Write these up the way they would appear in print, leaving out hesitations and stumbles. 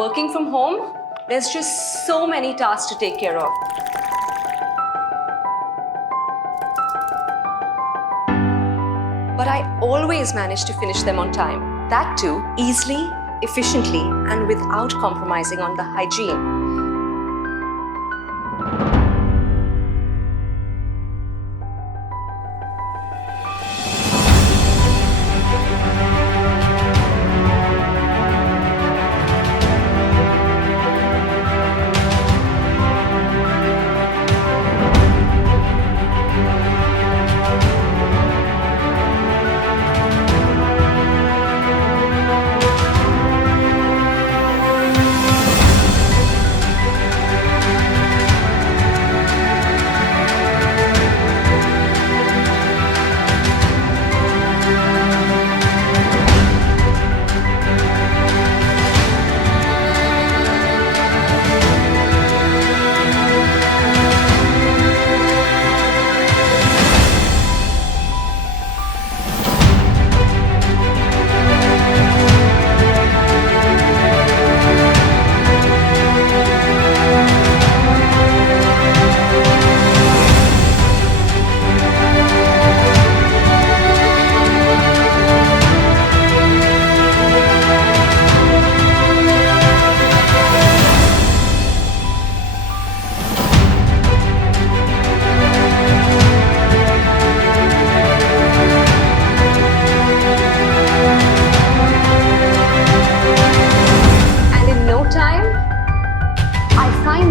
Working from home, there's just so many tasks to take care of. But I always manage to finish them on time. That too, easily, efficiently, and without compromising on the hygiene.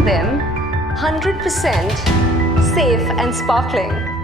Them 100% safe and sparkling.